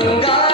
Ganga.